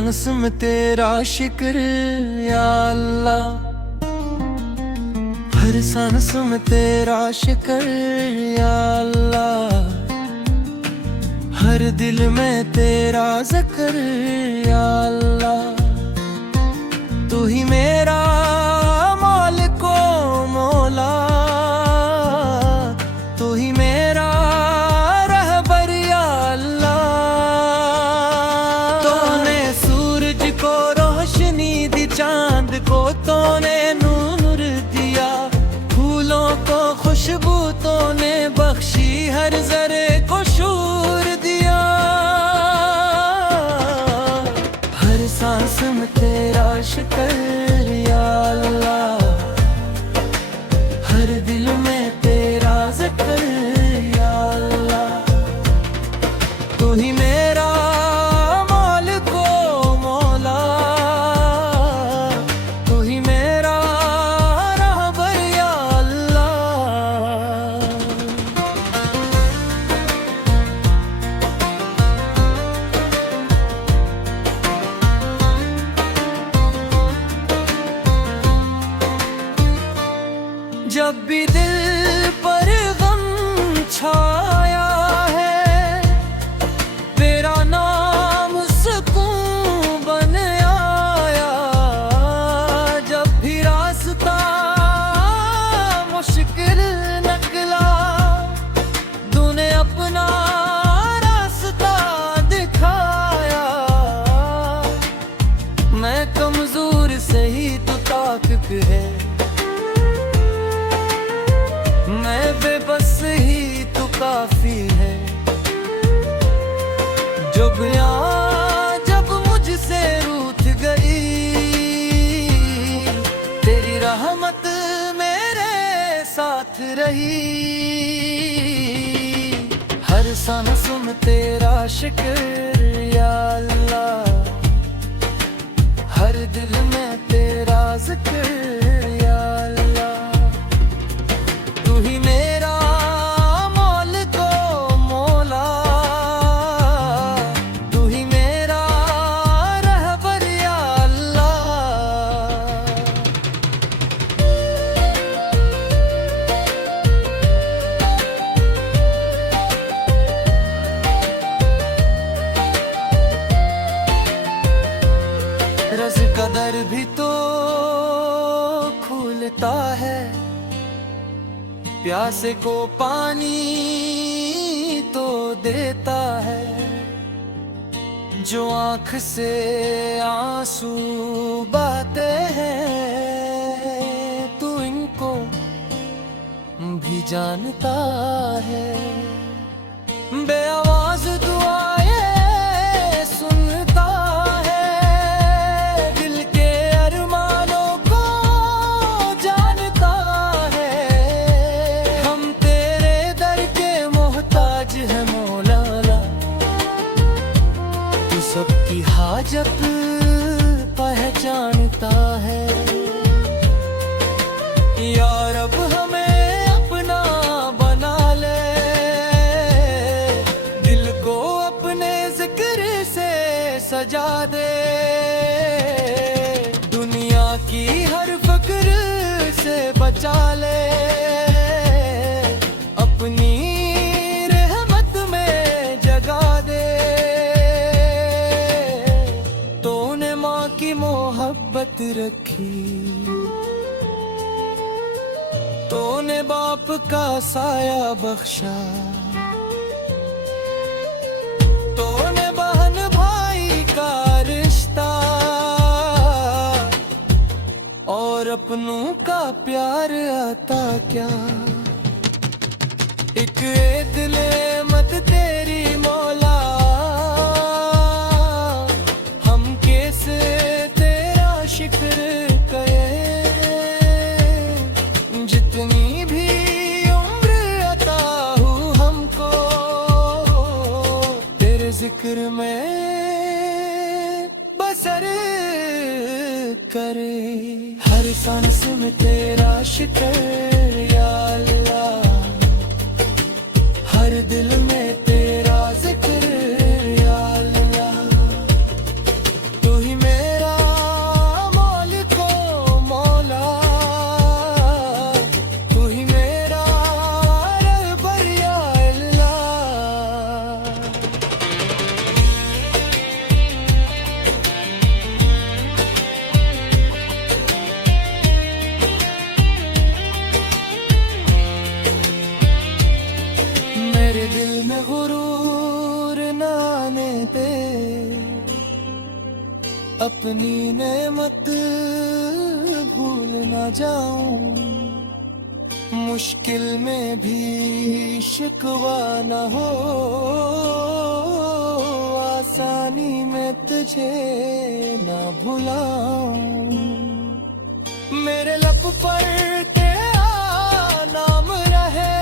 सांस में तेरा शिक्र या अल्लाह, हर सांस में तेरा शिक्र या अल्लाह, हर दिल में तेरा ज़िक्र या अल्लाह। तू ही मेरा मालिक ओ मौला, तू ही मेरा रहबर या अल्लाह। तूने सूरज को रोशनी दी, चांद को तूने नूर दिया, फूलों को खुशबू तूने बख्शी, हर जरे को शूर दिया। हर सांस में तेरा शुक्र या अल्लाह, हर दिल में तेरा ज़िक्र या अल्लाह। तू ही मेरा मालिक ओ मौला, तू ही मेरा रहबर या अल्लाह। जब भी दिल पर गम छाया है, तेरा नाम सुकून बन आया। जब भी रास्ता मुश्किल निकला, तूने अपना रास्ता दिखाया। मैं कमजोर से ही तू ताकत है, मैं बेबस ही तू काफी है। जब मुझसे रूठ गई, तेरी रहमत मेरे साथ रही। हर सांस में तेरा शुक्र या अल्लाह, हर दिल में तेरा ज़िक्र या अल्लाह। तू ही मेरा मालिक ओ मौला, तू ही मेरा रहबर या अल्लाह। रज़्क़ का दर भी तो खुलता है, प्यासे को पानी तो देता है। जो आँख से आंसू बहते हैं, तू इनको भी जानता है। बेआवाज़ दुआएं सुनता है, दिल के अरमानों को जानता है। हम तेरे दर के मोहताज है मौला, तू सबकी हाजत पहचानता है। या रब हमें अपना बना ले, दिल को अपने जिक्र से सजा दे। दुनिया की हर फक्र से बचा ले, अपनी रहमत में जगा दे। तूने माँ की मोहब्बत रखी, तूने बाप का साया बख्शा, तूने बहन भाई का रिश्ता और अपनों का प्यार आता क्या। एक दिले मत तेरी मौला, हम कैसे तेरा शिक्र करें। जितनी भी उम्र अता हो हमको, तेरे जिक्र में बसर करे। हर सांस में तेरा शिक्र या अल्लाह, हर दिल में तेरा जिक्र या अल्लाह। तू अपनी नेमत भूल ना जाऊं, मुश्किल में भी शिकवा न हो, आसानी में तुझे ना भुलाऊं। मेरे लब पर तेरा नाम रहे,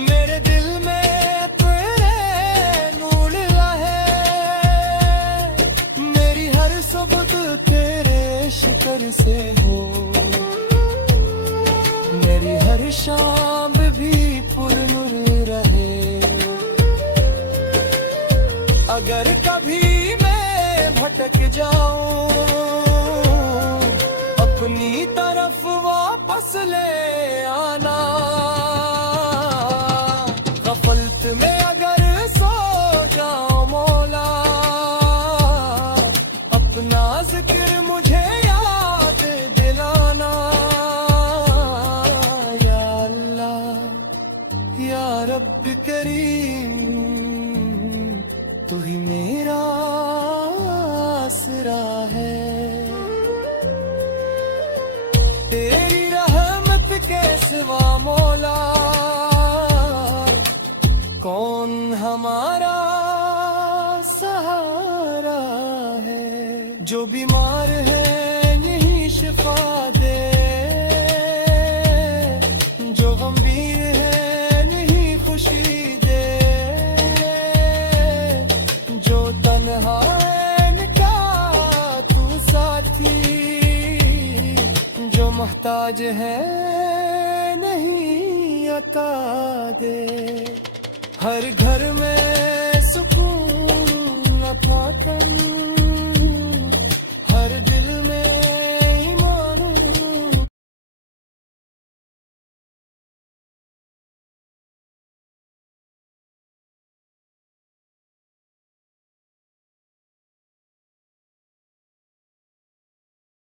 मेरे दिल में तेरे नूर रहे, मेरी हर सुबह तेरे शुक्र से हो, मेरी हर शाम भी पुरनूर रहे। अगर कभी मैं भटक जाऊं, अपनी तरफ वापस ले आना। गफलत में अगर सो जाऊं मौला, अपना जिक्र मुझे याद दिलाना। या अल्लाह या रब करीम, तू ही मेरा आसरा है। तेरी रहमत के सिवा मौला कौन हमारा सहारा है। जो बीमार है यही शिफा दे, जो गंभीर है नहीं खुशी दे, जो तन्हा है इनका तू साथी, जो मोहताज है नहीं अता दे। हर घर में सुकून पाकर